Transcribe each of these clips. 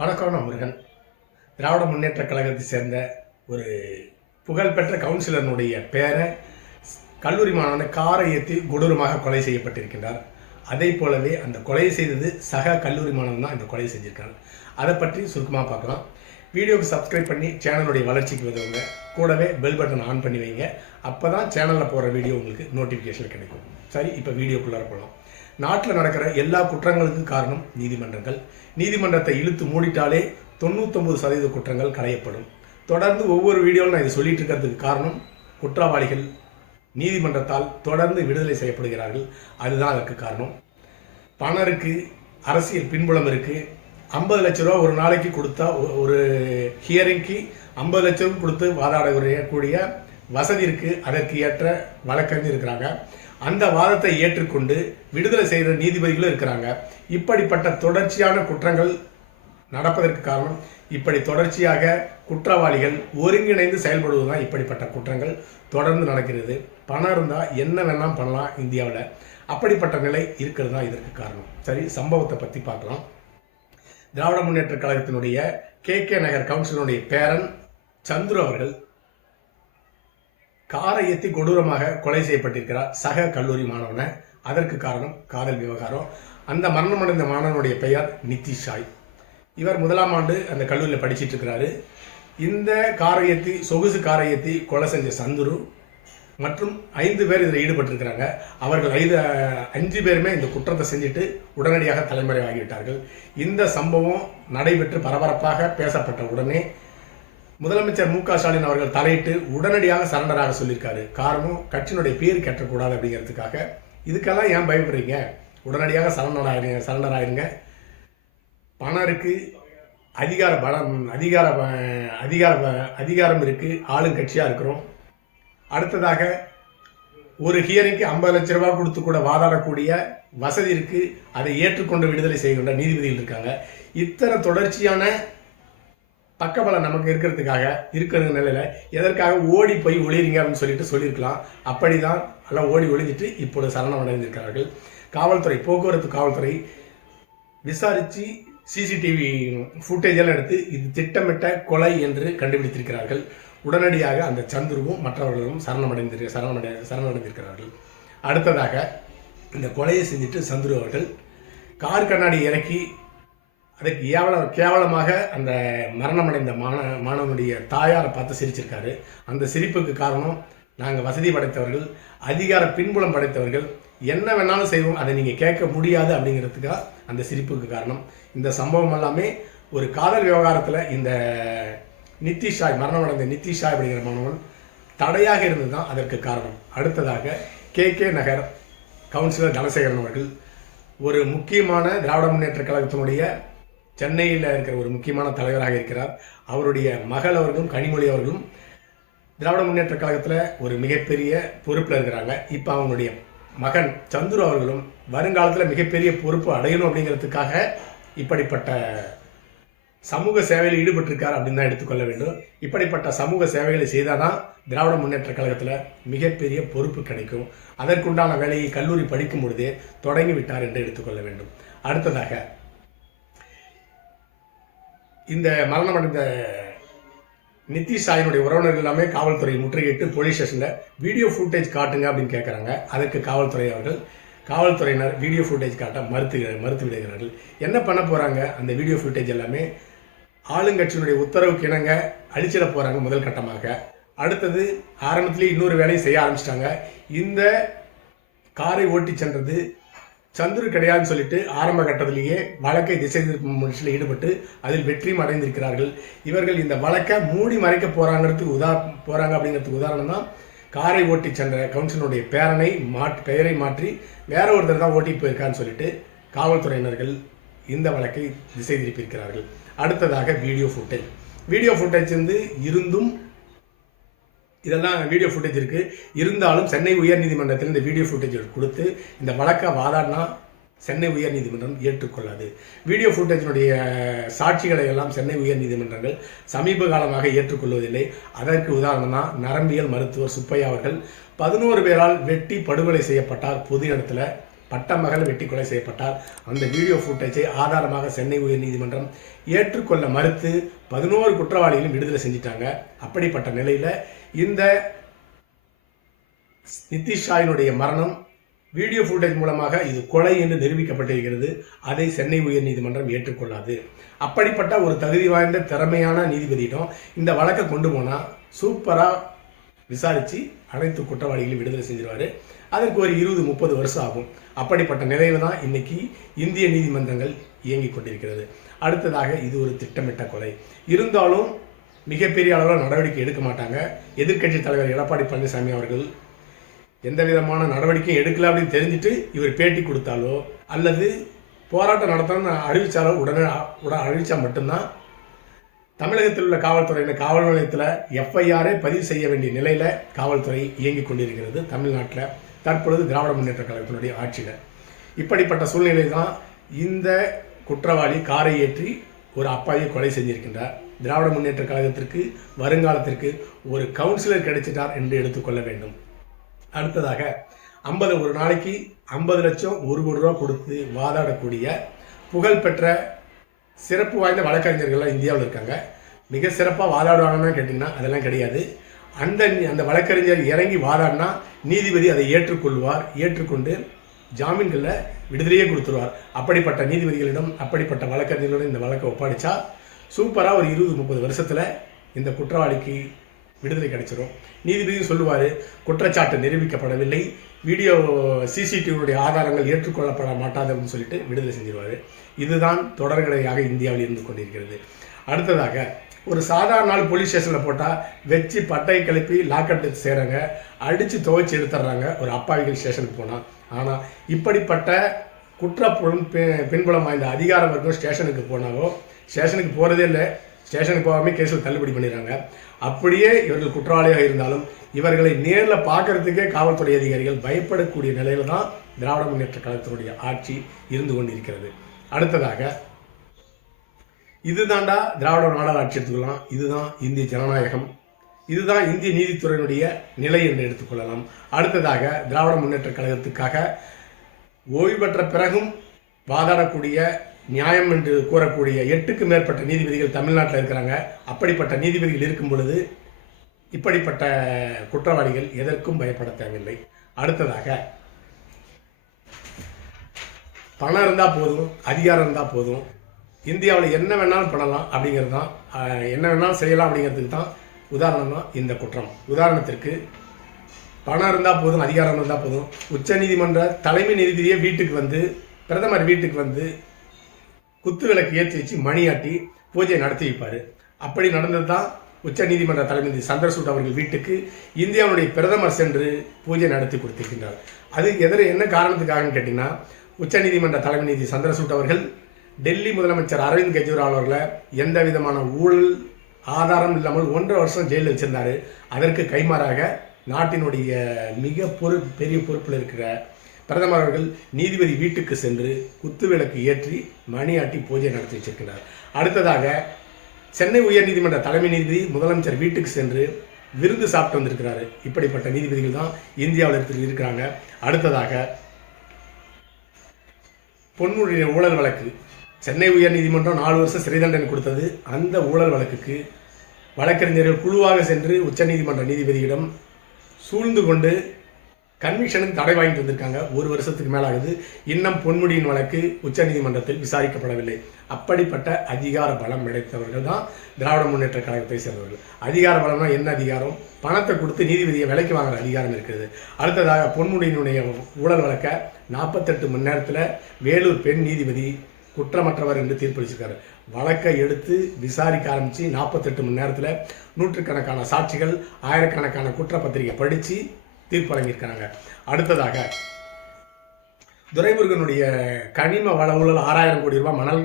வணக்கம் நான் முருகன் திராவிட முன்னேற்ற கழகத்தை சேர்ந்த ஒரு புகழ்பெற்ற கவுன்சிலருடைய பேரை கல்லூரி மாணவன் காரை ஏற்றி கொடூரமாக கொலை செய்யப்பட்டிருக்கின்றார். அதே போலவே அந்த கொலை செய்தது சக கல்லூரி மாணவன் தான் இந்த கொலை செஞ்சிருக்காங்க அதை பற்றி சுருக்கமாக பார்க்கலாம். வீடியோவுக்கு சப்ஸ்கிரைப் பண்ணி சேனலுடைய வளர்ச்சிக்கு உதவுங்க. கூடவே பெல் பட்டன் ஆன் பண்ணி வைங்க. அப்போ தான் சேனலில் போகிற வீடியோ உங்களுக்கு நோட்டிஃபிகேஷன் கிடைக்கும். சரி இப்போ வீடியோக்குள்ளார போகலாம் நாட்டில் நடக்கிற எல்லா குற்றங்களுக்கும் காரணம் நீதிமன்றங்கள். நீதிமன்றத்தை இழுத்து மூடிட்டாலே தொண்ணூத்தொம்பது சதவீத குற்றங்கள் களையப்படும். தொடர்ந்து ஒவ்வொரு வீடியோவில் நான் இதை சொல்லிட்டு இருக்கிறதுக்கு காரணம் குற்றவாளிகள். நீதிமன்றத்தால் தொடர்ந்து விடுதலை செய்யப்படுகிறார்கள். அதுதான் அதற்கு காரணம். பணம் இருக்குது அரசியல் பின்புலம் இருக்கு. ஐம்பது லட்ச ரூபா ஒரு நாளைக்கு கொடுத்தா ஒரு ஹியரிங்க்கு ஐம்பது லட்ச ரூபா கொடுத்து வாதாடக்கூடிய வசதி இருக்கு. அதற்கு ஏற்ற வழக்கறிஞர் இருக்கிறாங்க. அந்த வாதத்தை ஏற்றுக்கொண்டு விடுதலை செய்கிற நீதிபதிகளும் இருக்கிறாங்க. இப்படிப்பட்ட தொடர்ச்சியான குற்றங்கள் நடப்பதற்கு காரணம் இப்படி தொடர்ச்சியாக குற்றவாளிகள் ஒருங்கிணைந்து செயல்படுவதுதான் இப்படிப்பட்ட குற்றங்கள். தொடர்ந்து நடக்கிறது. பணம் இருந்தால் என்ன வேணாம் பண்ணலாம் இந்தியாவில். அப்படிப்பட்ட நிலை இருக்கிறது தான் இதற்கு காரணம். சரி சம்பவத்தை பற்றி பார்க்கலாம். திராவிட முன்னேற்ற கழகத்தினுடைய கே கே நகர் கவுன்சிலினுடைய பேரன் சந்துரு அவர்கள் காரை ஏற்றி கொடூரமாக கொலை செய்யப்பட்டிருக்கிறார் சக கல்லூரி மாணவனை அதற்கு காரணம் காதல் விவகாரம். அந்த மரணமடைந்த மாணவனுடைய பெயர் நிதிஷ் இவர் முதலாம் ஆண்டு அந்த கல்லூரியில் படிச்சிட்டு இருக்கிறாரு. இந்த காரை ஏற்றி சொகுசு காரை ஏற்றி கொலை செஞ்ச சந்துரு மற்றும் ஐந்து பேர் இதில் ஈடுபட்டிருக்கிறாங்க. அவர்கள் ஐந்து அஞ்சு பேருமே இந்த குற்றத்தை செஞ்சுட்டு உடனடியாக தலைமறைவாகிவிட்டார்கள். இந்த சம்பவம் நடைபெற்று பரபரப்பாக பேசப்பட்ட உடனே முதலமைச்சர் மு க ஸ்டாலின் அவர்கள் தலையிட்டு உடனடியாக சரண்டராக சொல்லியிருக்காரு. காரணம் கட்சியினுடைய பேர் கெட்டக்கூடாது அப்படிங்கிறதுக்காக. இதுக்கெல்லாம் ஏன் பயப்படுறீங்க? உடனடியாக சரண்டர் ஆயிருங்க சரண்டர் ஆயிருங்க பணம் இருக்கு அதிகார பலம் அதிகார அதிகார அதிகாரம் இருக்கு ஆளுங்கட்சியாக இருக்கிறோம். அடுத்ததாக ஒரு ஹியரிங்க்கு ஐம்பது லட்ச ரூபாய் கொடுத்து கூட வாதாடக்கூடிய வசதி இருக்கு. அதை ஏற்றுக்கொண்டு விடுதலை செய்கின்ற நீதிபதிகள் இருக்காங்க. இத்தனை தொடர்ச்சியான பக்கபலம் நமக்கு இருக்கிறதுக்காக இருக்கிற நிலையில் எதற்காக ஓடி போய் ஒளிறீங்க அப்படின்னு சொல்லிட்டு சொல்லியிருக்கலாம். அப்படிதான் எல்லாம் ஓடி ஒளிஞ்சிட்டு இப்பொழுது சரணம் அடைந்திருக்கிறார்கள் காவல்துறை போக்குவரத்து காவல்துறை விசாரித்து சிசிடிவி ஃபுட்டேஜ் எல்லாம் எடுத்து இது திட்டமிட்ட கொலை என்று கண்டுபிடித்திருக்கிறார்கள். உடனடியாக அந்த சந்துருவும் மற்றவர்களும் சரணமடைந்திரு சரணமடை சரணமடைந்திருக்கிறார்கள். அடுத்ததாக இந்த கொலையை செஞ்சுட்டு சந்துரு அவர்கள் கார் கண்ணாடி இறக்கி அதுக்கு ஏவல கேவலமாக அந்த மரணமடைந்த மாண மாணவனுடைய தாயாரை பார்த்து சிரிச்சிருக்காரு. அந்த சிரிப்புக்கு காரணம் நாங்கள் வசதி படைத்தவர்கள் அதிகார பின்புலம் படைத்தவர்கள் என்ன வேணாலும் செய்வோம் அதை நீங்கள் கேட்க முடியாது அப்படிங்கிறதுக்காக அந்த சிரிப்புக்கு காரணம். இந்த சம்பவம் எல்லாமே ஒரு காதல் விவகாரத்தில் இந்த நித்திஷாய் மரணமடைந்த நித்திஷாய் அப்படிங்கிற மாணவன் தடையாக இருந்தது தான் அதற்கு காரணம். அடுத்ததாக K. K. Nagar councillor Dhanasekaran அவர்கள் ஒரு முக்கியமான திராவிட முன்னேற்ற கழகத்தினுடைய சென்னையில் இருக்கிற ஒரு முக்கியமான தலைவராக இருக்கிறார். அவருடைய மகள் அவர்களும் கனிமொழி அவர்களும் திராவிட முன்னேற்ற கழகத்தில் ஒரு மிகப்பெரிய பொறுப்பில் இருக்கிறாங்க. இப்போ அவங்களுடைய மகன் சந்துரு அவர்களும் வருங்காலத்தில் மிகப்பெரிய பொறுப்பு அடையணும் அப்படிங்கிறதுக்காக இப்படிப்பட்ட சமூக சேவையில் ஈடுபட்டிருக்கார் அப்படின்னு தான் எடுத்துக்கொள்ள வேண்டும். இப்படிப்பட்ட சமூக சேவைகளை செய்தால் தான் திராவிட முன்னேற்ற கழகத்தில் மிகப்பெரிய பொறுப்பு கிடைக்கும். அதற்குண்டான வேலையை கல்லூரி படிக்கும் பொழுதே தொடங்கி விட்டார் என்று எடுத்துக்கொள்ள வேண்டும். அடுத்ததாக இந்த மரணமடைந்த நிதிஷ் சாயினுடைய உறவினர்கள் எல்லாமே காவல்துறை முற்றுகையிட்டு போலீஸ் ஸ்டேஷனில் வீடியோ ஃபுட்டேஜ் காட்டுங்க அப்படின்னு கேட்குறாங்க அதற்கு காவல்துறை அவர்கள் காவல்துறையினர் வீடியோ ஃபுட்டேஜ் காட்ட மறுத்து மறுத்து விடுகிறார்கள். என்ன பண்ண போகிறாங்க அந்த வீடியோ ஃபுட்டேஜ் எல்லாமே ஆளுங்கட்சியினுடைய உத்தரவுக்கு இணங்க அழிச்சிட போகிறாங்க முதல் கட்டமாக. அடுத்தது ஆரம்பத்துலேயே இன்னொரு வேலையை செய்ய ஆரம்பிச்சிட்டாங்க. இந்த காரை ஓட்டி சென்றது சந்துரு கிடையாதுன்னு சொல்லிட்டு ஆரம்ப கட்டத்திலேயே வழக்கை திசை திருப்பும் முயற்சியில் ஈடுபட்டு அதில் வெற்றியும் அடைந்திருக்கிறார்கள். இவர்கள் இந்த வழக்கை மூடி மறைக்க போகிறாங்கிறதுக்கு உதா போகிறாங்க அப்படிங்கிறதுக்கு உதாரணம் தான் காரை ஓட்டி சென்ற கவுன்சிலருடைய பேரனை மாற்றி பெயரை மாற்றி வேற ஒருத்தர் தான் ஓட்டி போயிருக்கான்னு சொல்லிட்டு காவல்துறையினர்கள் இந்த வழக்கை திசை திருப்பியிருக்கிறார்கள் அடுத்ததாக வீடியோ ஃபுட்டேஜ் வீடியோ ஃபுட்டேஜ் வந்து இருந்தும் இதெல்லாம் வீடியோ ஃபுட்டேஜ் இருக்குது இருந்தாலும் சென்னை உயர்நீதிமன்றத்தில் இந்த வீடியோ ஃபுட்டேஜ் கொடுத்து இந்த வழக்கை வாதாடினா சென்னை உயர்நீதிமன்றம் ஏற்றுக்கொள்ளாது. வீடியோ ஃபுட்டேஜினுடைய சாட்சிகளை எல்லாம் சென்னை உயர்நீதிமன்றங்கள் சமீப காலமாக ஏற்றுக்கொள்வதில்லை. அதற்கு உதாரணமாக நரம்பியல் மருத்துவர் சுப்பையா அவர்கள் பதினோரு பேரால் வெட்டி படுகொலை செய்யப்பட்டார். பொது இடத்துல பட்டமகள் வெட்டி கொலை செய்யப்பட்டார். அந்த வீடியோ ஃபுட்டேஜை ஆதாரமாக சென்னை உயர்நீதிமன்றம் ஏற்றுக்கொள்ள மறுத்து பதினோரு குற்றவாளிகளும் விடுதலை செஞ்சிட்டாங்க. அப்படிப்பட்ட நிலையில் இந்த நிதிஷாயினுடைய மரணம் வீடியோ ஃபுட்டேஜ் மூலமாக இது கொலை என்று நிரூபிக்கப்பட்டிருக்கிறது. அதை சென்னை உயர்நீதிமன்றம் ஏற்றுக்கொள்ளாது. அப்படிப்பட்ட ஒரு தகுதி வாய்ந்த திறமையான நீதிபதியிடம் இந்த வழக்கை கொண்டு போனால் சூப்பராக விசாரித்து அனைத்து குற்றவாளிகளையும் விடுதலை செஞ்சிருவார். அதற்கு ஒரு இருபது முப்பது வருஷம் ஆகும். அப்படிப்பட்ட நிலையில தான் இன்னைக்கு இந்திய நீதிமன்றங்கள் இயங்கிக் கொண்டிருக்கிறது. அடுத்ததாக இது ஒரு திட்டமிட்ட கொலை. இருந்தாலும் மிகப்பெரிய அளவில் நடவடிக்கை எடுக்க மாட்டாங்க. எதிர்க்கட்சி தலைவர் எடப்பாடி பழனிசாமி அவர்கள் எந்த விதமான நடவடிக்கையும் எடுக்கல அப்படின்னு தெரிஞ்சுட்டு இவர் பேட்டி கொடுத்தாலோ அல்லது போராட்டம் நடத்தணும்னு அறிவித்தாலோ உடனே உடனே அறிவித்தா மட்டும்தான். தமிழகத்தில் உள்ள காவல்துறையினர் காவல் நிலையத்தில் எஃப்ஐஆரே பதிவு செய்ய வேண்டிய நிலையில் காவல்துறை இயங்கிக் கொண்டிருக்கிறது தமிழ்நாட்டில். தற்பொழுது திராவிட முன்னேற்ற கழகத்தினுடைய ஆட்சியில். இப்படிப்பட்ட சூழ்நிலை தான் இந்த குற்றவாளி காரை ஏற்றி ஒரு அப்பாயை கொலை செஞ்சிருக்கின்றார். திராவிட முன்னேற்ற கழகத்திற்கு வருங்காலத்திற்கு ஒரு கவுன்சிலர் கிடைச்சிட்டார் என்று எடுத்துக்கொள்ள வேண்டும். அடுத்ததாக ஐம்பது ஒரு நாளைக்கு ஐம்பது லட்சம் ஒரு கோடி ரூபா கொடுத்து வாதாடக்கூடிய புகழ்பெற்ற சிறப்பு வாய்ந்த வழக்கறிஞர்கள்லாம் இந்தியாவில் இருக்காங்க. மிக சிறப்பாக வாதாடுவாங்கன்னு கேட்டிங்கன்னா அதெல்லாம் கிடையாது. அந்த அந்த வழக்கறிஞர் இறங்கி வாதாடினா நீதிபதி அதை ஏற்றுக்கொள்வார். ஏற்றுக்கொண்டு ஜாமீன்களில் விடுதலையே கொடுத்துருவார். அப்படிப்பட்ட நீதிபதிகளிடம் அப்படிப்பட்ட வழக்கறிஞர்களிடம் இந்த வழக்கை ஒப்படைச்சா சூப்பராக ஒரு இருபது முப்பது வருஷத்தில் இந்த குற்றவாளிக்கு விடுதலை கிடைச்சிரும். நீதிபதியும் சொல்லுவார் குற்றச்சாட்டு நிரூபிக்கப்படவில்லை வீடியோ சிசிடிவியுடைய ஆதாரங்கள் ஏற்றுக்கொள்ளப்பட மாட்டாது அப்படின்னு சொல்லிட்டு விடுதலை செஞ்சிருவார். இதுதான் தொடர்கடையாக இந்தியாவில் இருந்து கொண்டிருக்கிறது. அடுத்ததாக ஒரு சாதாரண நாள் போலீஸ் ஸ்டேஷனில் போட்டால் வச்சு பட்டை கிளப்பி லாக்அப் டெத் செய்கிறாங்க அடித்து துவைச்சி எடுத்துடுறாங்க ஒரு அப்பாவிகள் ஸ்டேஷனுக்கு போனால் ஆனால் இப்படிப்பட்ட குற்றப்புலம் பின்புலம் வாய்ந்த அதிகார வர்க்கம் ஸ்டேஷனுக்கு போனாவோ ஸ்டேஷனுக்கு போகிறதே இல்லை. ஸ்டேஷனுக்கு போகாமல் கேஸில் தள்ளுபடி பண்ணிடுறாங்க. அப்படியே இவர்கள் குற்றவாளியாக இருந்தாலும் இவர்களை நேரில் பார்க்கறதுக்கே காவல்துறை அதிகாரிகள் பயப்படக்கூடிய நிலையில தான் திராவிட முன்னேற்ற கழகத்தினுடைய ஆட்சி இருந்து கொண்டிருக்கிறது. அடுத்ததாக இதுதான்டா திராவிட நாடாள ஆட்சி எடுத்துக்கலாம் இதுதான் இந்திய ஜனநாயகம். இதுதான் இந்திய நீதித்துறையினுடைய நிலை என்று எடுத்துக்கொள்ளலாம் அடுத்ததாக திராவிட முன்னேற்ற கழகத்துக்காக ஓய்வு பெற்ற பிறகும் வாதாடக்கூடிய நியாயம் என்று கூறக்கூடிய எட்டுக்கு மேற்பட்ட நீதிபதிகள் தமிழ்நாட்டில் இருக்கிறாங்க. அப்படிப்பட்ட நீதிபதிகள் இருக்கும் பொழுது இப்படிப்பட்ட குற்றவாளிகள் எதற்கும் பயப்பட தேவையில்லை. அடுத்ததாக பணம் இருந்தால் போதும் அதிகாரம் இருந்தால் போதும் இந்தியாவில் என்ன வேணாலும் பண்ணலாம் அப்படிங்கிறது தான் என்ன வேணாலும் செய்யலாம் அப்படிங்கிறதுக்கு தான் உதாரணம் தான் இந்த குற்றம். உதாரணத்திற்கு பணம் இருந்தால் போதும் அதிகாரம் இருந்தால் போதும் உச்சநீதிமன்ற தலைமை நீதிபதியே வீட்டுக்கு வந்து பிரதமர் வீட்டுக்கு வந்து குத்து விளக்கு ஏற்றி வச்சு மணியாட்டி பூஜை நடத்தி வைப்பார். அப்படி நடந்தது தான் உச்ச நீதிமன்ற தலைமை நீதி சந்திரசூட் அவர்கள் வீட்டுக்கு இந்தியாவுடைய பிரதமர் சென்று பூஜை நடத்தி கொடுத்திருக்கின்றார். அது எதிர என்ன காரணத்துக்காகன்னு கேட்டிங்கன்னா உச்ச நீதிமன்ற தலைமை நீதி சந்திரசூட் அவர்கள் டெல்லி முதலமைச்சர் அரவிந்த் கெஜ்ரிவால் அவர்களை எந்த விதமான ஊழல் ஆதாரம் இல்லாமல் ஒன்றரை வருஷம் ஜெயிலில் வச்சிருந்தார். அதற்கு கைமாறாக நாட்டினுடைய மிக பொறு பெரிய பொறுப்பில் இருக்கிற பிரதமர் அவர்கள் நீதிபதி வீட்டுக்கு சென்று குத்துவிளக்கு ஏற்றி மணியாட்டி பூஜை நடத்தி வச்சிருக்கிறார். அடுத்ததாக சென்னை உயர்நீதிமன்ற தலைமை நீதிபதி முதலமைச்சர் வீட்டுக்கு சென்று விருந்து சாப்பிட்டு வந்திருக்கிறாரு. இப்படிப்பட்ட நீதிபதிகள் தான் இந்தியாவில் இருக்கிற- இருக்கிறாங்க. அடுத்ததாக பொன்முடிய ஊழல் வழக்கு. சென்னை உயர்நீதிமன்றம் நாலு வருஷம் சிறை தண்டனை கொடுத்தது. அந்த ஊழல் வழக்குக்கு வழக்கறிஞர்கள் குழுவாக சென்று உச்சநீதிமன்ற நீதிபதியிடம் சூழ்ந்து கொண்டு கன்விஷனுக்கு தடை வாங்கிட்டு வந்திருக்காங்க. ஒரு வருஷத்துக்கு மேலாகுது. இன்னும் பொன்முடியின் வழக்கு உச்சநீதிமன்றத்தில் விசாரிக்கப்படவில்லை. அப்படிப்பட்ட அதிகார பலம் கிடைத்தவர்கள் தான் திராவிட முன்னேற்ற கழகத்தை சேர்ந்தவர்கள். அதிகார பலம்னா என்ன அதிகாரம்? பணத்தை கொடுத்து நீதிபதியை விலைக்கு வாங்குற அதிகாரம் இருக்கிறது அடுத்ததாக பொன்முடியினுடைய ஊழல் வழக்கை நாற்பத்தெட்டு மணி நேரத்தில் வேலூர் பெண் நீதிபதி குற்றமற்றவர் என்று தீர்ப்பளிச்சிருக்காரு. வழக்கை எடுத்து விசாரிக்க ஆரம்பித்து நாற்பத்தெட்டு மணி நேரத்தில் நூற்றுக்கணக்கான சாட்சிகள் ஆயிரக்கணக்கான குற்றப்பத்திரிகை படித்து தீர்ப்பு வழங்கியிருக்கிறாங்க அடுத்ததாக துரைமுருகனுடைய கனிம வள ஊழல் ஆறாயிரம் கோடி ரூபாய் மணல்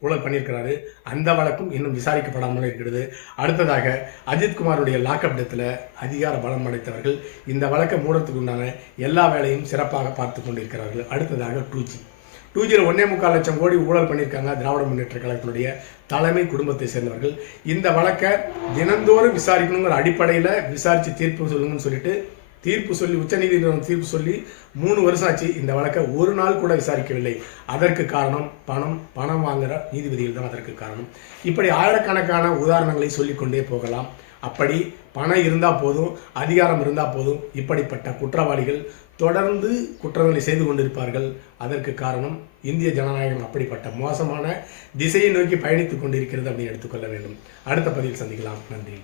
ஊழல் பண்ணியிருக்கிறாரு. அந்த வழக்கும் இன்னும் விசாரிக்கப்படாமல் இருக்கிறது. அடுத்ததாக அஜித்குமாருடைய லாக்அப் டெத்தில் அதிகார பலம் அடைத்தவர்கள் இந்த வழக்கை மூடத்துக்கு உண்டான எல்லா வேலையும் சிறப்பாக பார்த்து கொண்டிருக்கிறார்கள். அடுத்ததாக டூ ஜி. டூ ஒன்னே முக்கால் லட்சம் கோடி ஊழல் பண்ணியிருக்காங்க திராவிட முன்னேற்ற கழகத்தினுடைய தலைமை குடும்பத்தை சேர்ந்தவர்கள். இந்த வழக்கை தினந்தோறும் விசாரிக்கணுங்கிற அடிப்படையில் விசாரித்து தீர்ப்பு சொல்லுங்கன்னு சொல்லிட்டு தீர்ப்பு சொல்லி உச்சநீதிமன்றம் தீர்ப்பு சொல்லி மூணு வருஷம் ஆச்சு இந்த வழக்கை ஒரு நாள் கூட விசாரிக்கவில்லை. அதற்கு காரணம் பணம் பணம் வாங்குற நீதிபதிகள் தான் அதற்கு காரணம். இப்படி ஆயிரக்கணக்கான உதாரணங்களை சொல்லிக்கொண்டே போகலாம். அப்படி பணம் இருந்தால் போதும் அதிகாரம் இருந்தால் போதும் இப்படிப்பட்ட குற்றவாளிகள் தொடர்ந்து குற்றங்களை செய்து கொண்டிருப்பார்கள். அதற்கு காரணம் இந்திய ஜனநாயகம் அப்படிப்பட்ட மோசமான திசையை நோக்கி பயணித்துக் கொண்டிருக்கிறது அப்படின்னு எடுத்துக்கொள்ள வேண்டும். அடுத்த பதிவில் சந்திக்கலாம். நன்றி.